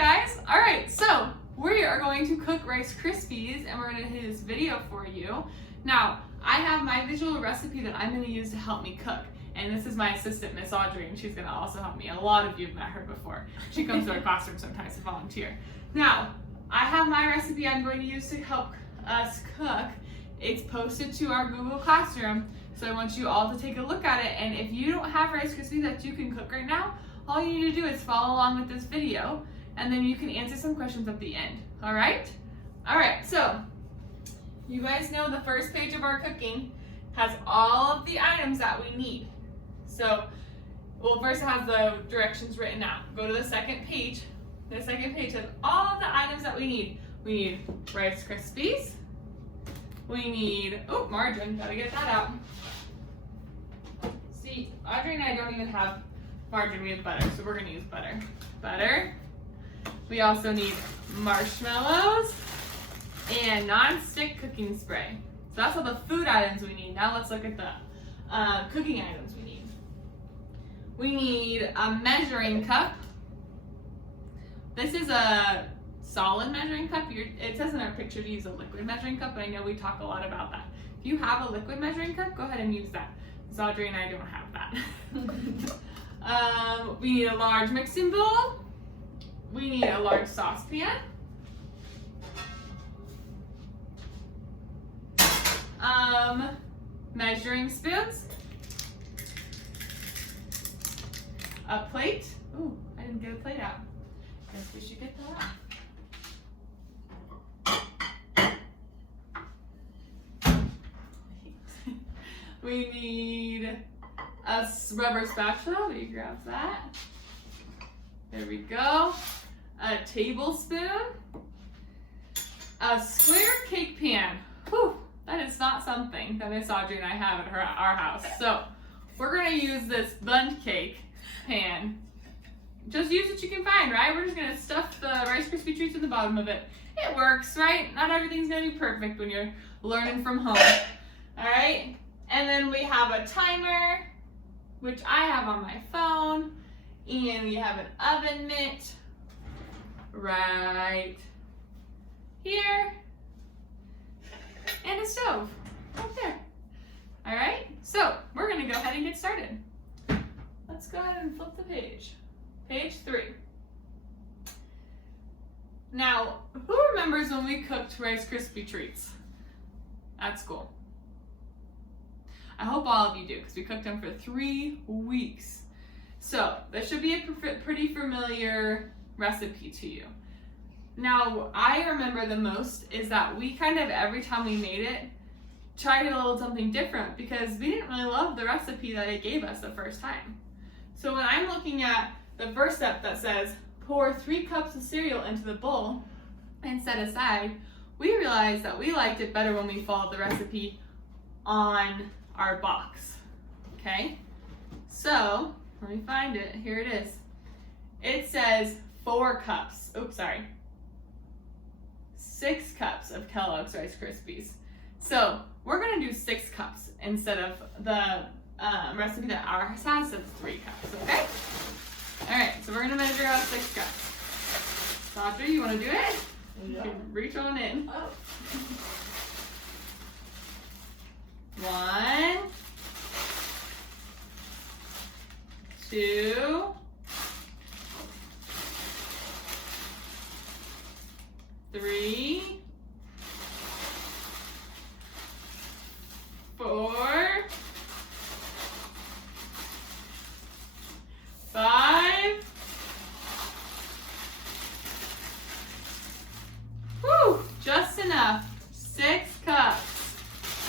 guys. All right, so we are going to cook Rice Krispies and we're going to do this video for you. Now, I have my visual recipe that I'm going to use to help me cook. And this is my assistant, Miss Audrey, and she's going to also help me. A lot of you have met her before. She comes to our classroom sometimes to volunteer. Now, I have my recipe I'm going to use to help us cook. It's posted to our Google Classroom, so I want you all to take a look at it. And if you don't have Rice Krispies that you can cook right now, all you need to do is follow along with this video, and then you can answer some questions at the end. All right? All right, so you guys know the first page of our cooking has all of the items that we need. So, well, first it has the directions written out. Go to the second page. The second page has all of the items that we need. We need Rice Krispies. We need, oh, margarine, gotta get that out. See, Audrey and I don't even have margarine, we have butter, so we're gonna use butter. Butter. We also need marshmallows and non-stick cooking spray. So that's all the food items we need. Now let's look at the cooking items we need. We need a measuring cup. This is a solid measuring cup. It says in our picture to use a liquid measuring cup, but I know we talk a lot about that. If you have a liquid measuring cup, go ahead and use that. Because Audrey and I don't have that. We need a large mixing bowl. We need a large saucepan. Measuring spoons. A plate. Ooh, I didn't get a plate out. Guess we should get that out. We need a rubber spatula. We grab that. There we go. A tablespoon. A square cake pan. Whew, that is not something that Miss Audrey and I have at our house. So we're gonna use this bundt cake pan. Just use what you can find, right? We're just gonna stuff the Rice Krispie treats in the bottom of it. It works, right? Not everything's gonna be perfect when you're learning from home. All right? And then we have a timer, which I have on my phone. And we have an oven mitt right here. And a stove right there. All right? So we're gonna go ahead and get started. Let's go ahead and flip the page. Page 3. Now, who remembers when we cooked Rice Krispie treats at school? I hope all of you do, because we cooked them for 3 weeks. So, this should be a pretty familiar recipe to you. Now, I remember the most is that we kind of, every time we made it, tried a little something different because we didn't really love the recipe that it gave us the first time. So when I'm looking at the first step that says, pour 3 cups of cereal into the bowl and set aside, we realized that we liked it better when we followed the recipe on our box, okay? So, let me find it, here it is. It says 4 cups, 6 cups of Kellogg's Rice Krispies. So, we're gonna do 6 cups instead of the recipe that ours has says 3 cups, okay? All right, so we're gonna measure out 6 cups. Audrey, you wanna do it? Yeah. You can reach on in. Oh. 1, 2, 3, 4, 5. Whew, just enough. 6 cups.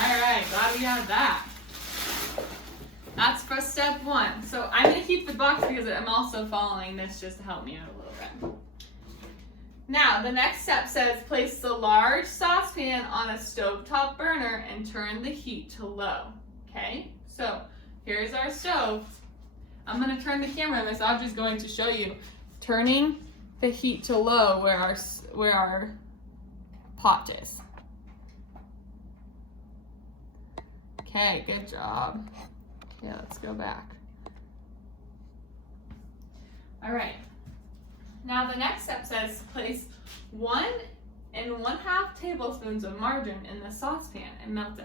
All right, glad we have that. That's for step 1. So I'm gonna keep the box because I'm also following this just to help me out a little bit. Now, the next step says place the large saucepan on a stovetop burner and turn the heat to low, okay? So here's our stove. I'm gonna turn the camera. Miss Audrey's going to show you turning the heat to low where our pot is. Okay, good job. Okay, let's go back. All right. Now the next step says place 1 1/2 tablespoons of margarine in the saucepan and melt it.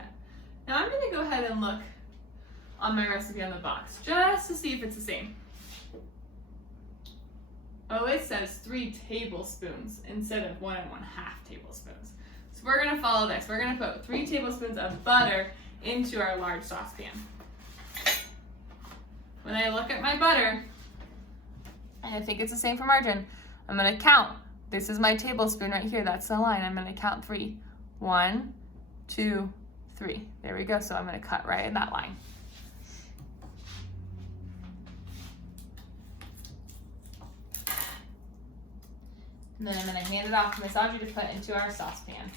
Now I'm going to go ahead and look on my recipe on the box just to see if it's the same. Oh, it says 3 tablespoons instead of 1 1/2 tablespoons. So we're going to follow this. We're going to put 3 tablespoons of butter into our large saucepan. When I look at my butter, and I think it's the same for margarine, I'm going to count. This is my tablespoon right here. That's the line. I'm going to count 3. 1, 2, 3. There we go. So I'm going to cut right in that line. And then I'm going to hand it off to Miss Audrey to put into our saucepan.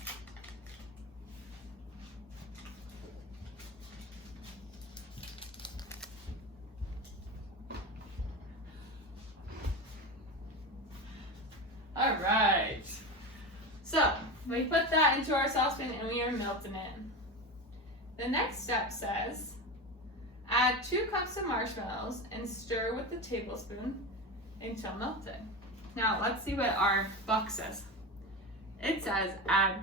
All right. So we put that into our saucepan and we are melting it. The next step says, add 2 cups of marshmallows and stir with the tablespoon until melted. Now let's see what our book says. It says add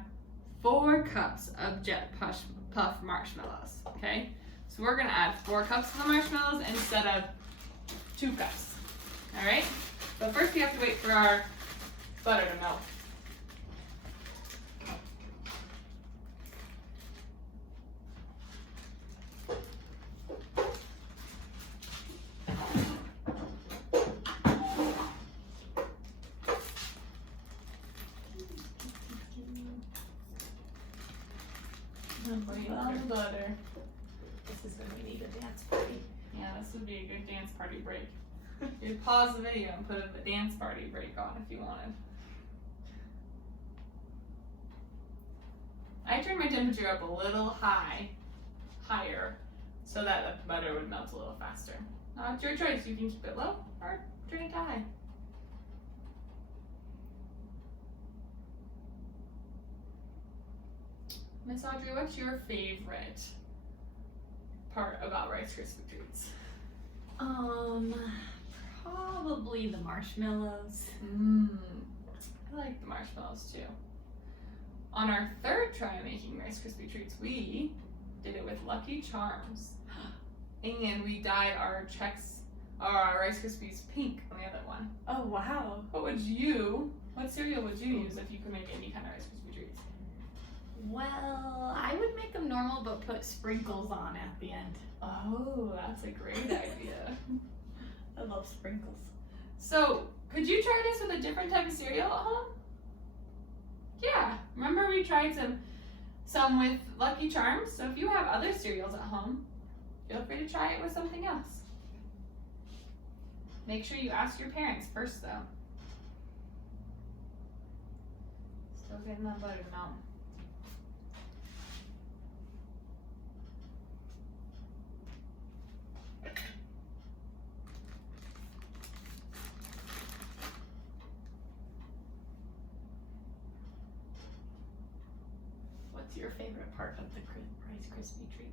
4 cups of Jet Puff marshmallows, okay? So we're gonna add 4 cups of the marshmallows instead of 2 cups, all right? But first we have to wait for our butter to melt. Butter. This is when we need a dance party. Yeah, this would be a good dance party break. You'd pause the video and put a dance party break on if you wanted. I turned my temperature up a little higher, so that the butter would melt a little faster. Now it's your choice. You can keep it low or turn it to high. Miss Audrey, what's your favorite part about Rice Krispie treats? Probably the marshmallows. I like the marshmallows too. On our 3rd try of making Rice Krispie treats, we did it with Lucky Charms, and we dyed our Rice Krispies pink on the other one. Oh wow! What cereal would you use if you could make any kind of Rice Krispie treats? Well, I would make them normal, but put sprinkles on at the end. Oh, that's a great idea. I love sprinkles. So, could you try this with a different type of cereal at home? Yeah, remember we tried some with Lucky Charms? So if you have other cereals at home, feel free to try it with something else. Make sure you ask your parents first though. Still getting that butter to melt. What's your favorite part of the Rice Krispie treats?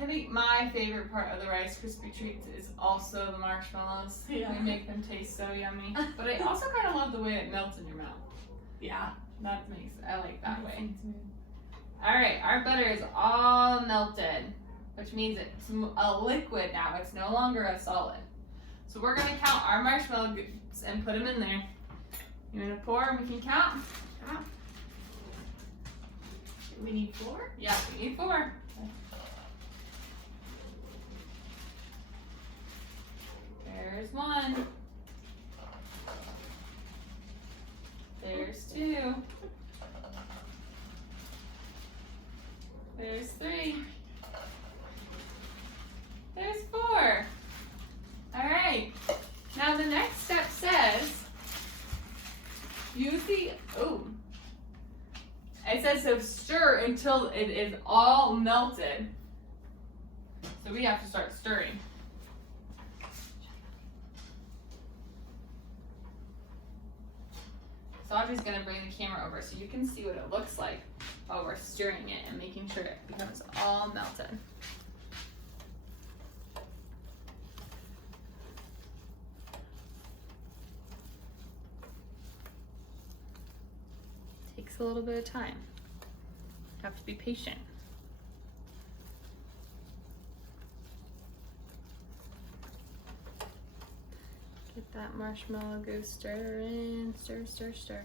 I think my favorite part of the Rice Krispie treats is also the marshmallows. Yeah. They make them taste so yummy. But I also kind of love the way it melts in your mouth. Yeah. I like that way. All right, our butter is all melted, which means it's a liquid now. It's no longer a solid. So we're gonna count our marshmallows and put them in there. You wanna pour and we can count? Yeah. We need 4? Yeah, we need 4. There's 1. There's 2. There's 3. There's 4. All right. Now the next step says use the it says to stir until it is all melted. So we have to start stirring. So Audrey's gonna bring the camera over so you can see what it looks like while we're stirring it and making sure it becomes all melted. Takes a little bit of time. You have to be patient. Get that marshmallow goo stirring, stir, stir, stir.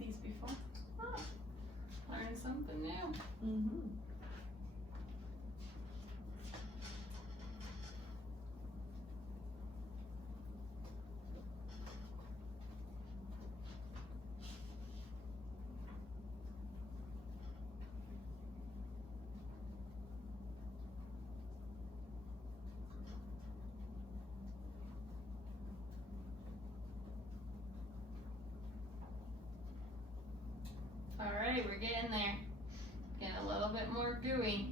These before. Oh, learn something new. Mm-hmm. All right, we're getting there. Getting a little bit more gooey.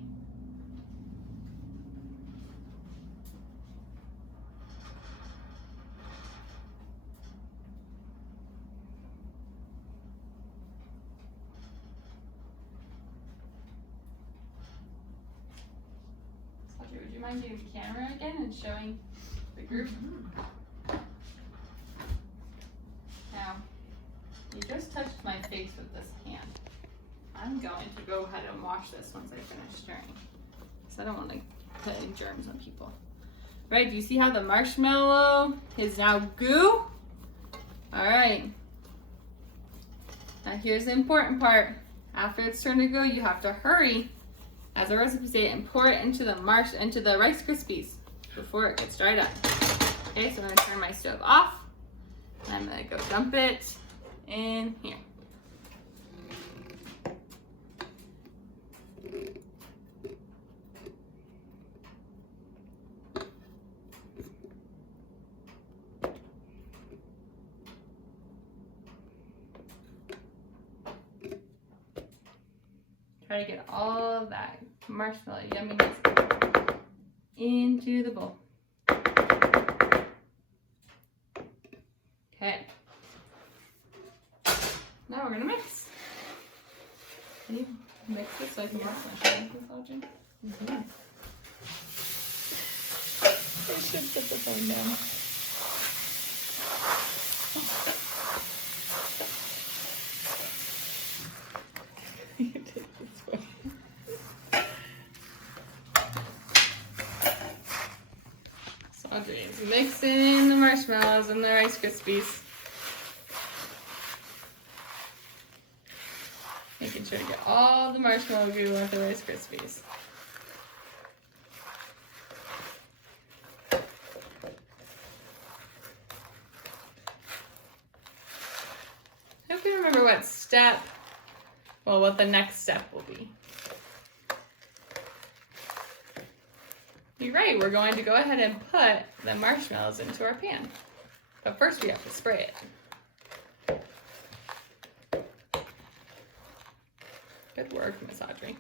Audrey, would you mind getting the camera again and showing the group? Mm-hmm. Now, you just touched my face with this hand. I'm going to go ahead and wash this once I finish stirring, because I don't want to put any germs on people. Right, do you see how the marshmallow is now goo? All right. Now here's the important part. After it's turned to goo, you have to hurry, as the recipe says, and pour it into the Rice Krispies before it gets dried up. Okay, so I'm gonna turn my stove off. And I'm gonna go dump it in here. Try to get all of that marshmallow yumminess into the bowl. Okay. Now we're gonna mix. Can you mix it so I can wash my hands with Audrey? Mm-hmm. I should put the phone down. You take this one. So Audrey is mixing the marshmallows and the Rice Krispies. Making sure to get all the marshmallow goo off the Rice Krispies. I hope you remember what the next step will be. You're right, we're going to go ahead and put the marshmallows into our pan. But first we have to spray it. Good work, Miss Audrey.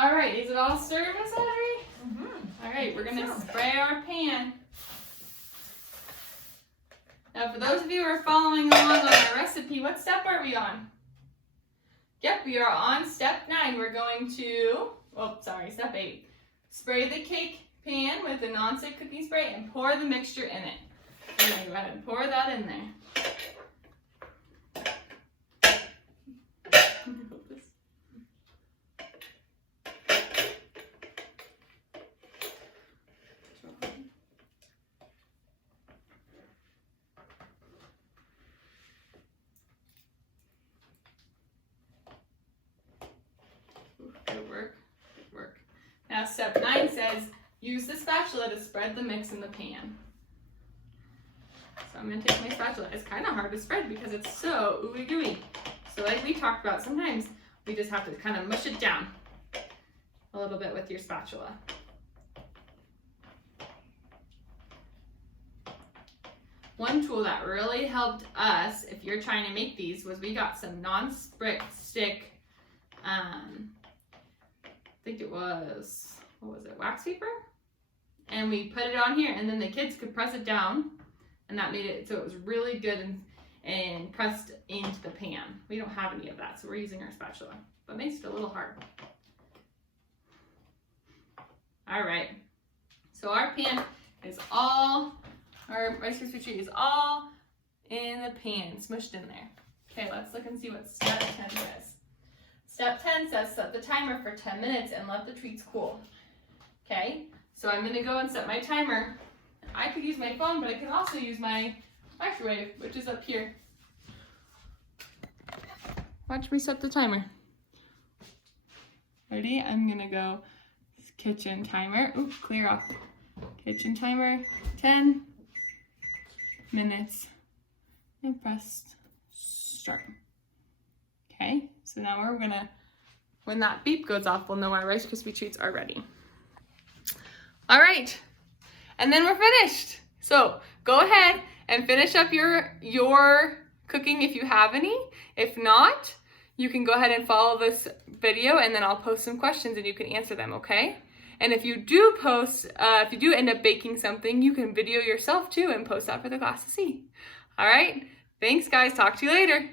All right, is it all stirred, Miss Audrey? Mm-hmm. All right, we're gonna spray our pan. Now, for those of you who are following along on our recipe, what step are we on? Yep, we are on step 9. We're going to, step 8. Spray the cake pan with the nonstick cooking spray and pour the mixture in it. We're gonna go ahead and pour that in there. step 9 says, use the spatula to spread the mix in the pan. So I'm gonna take my spatula. It's kind of hard to spread because it's so ooey gooey. So like we talked about, sometimes we just have to kind of mush it down a little bit with your spatula. One tool that really helped us, if you're trying to make these, was we got some non-stick, I think it was, what was it, wax paper? And we put it on here, and then the kids could press it down, and that made it so it was really good and pressed into the pan. We don't have any of that, so we're using our spatula, but it makes it a little hard. All right, so our pan is all, our Rice Krispie treat is all in the pan, smushed in there. Okay, let's look and see what step 10 says. Step 10 says set the timer for 10 minutes and let the treats cool. Okay, so I'm gonna go and set my timer. I could use my phone, but I can also use my microwave, which is up here. Watch me set the timer. Ready? I'm gonna go kitchen timer. Ooh, clear off. Kitchen timer, 10 minutes, and press start. Okay, so now we're gonna, when that beep goes off, we'll know our Rice Krispie treats are ready. All right, and then we're finished. So go ahead and finish up your cooking if you have any. If not, you can go ahead and follow this video, and then I'll post some questions and you can answer them, okay? And if you do if you do end up baking something, you can video yourself too and post that for the class to see. All right, thanks guys, talk to you later.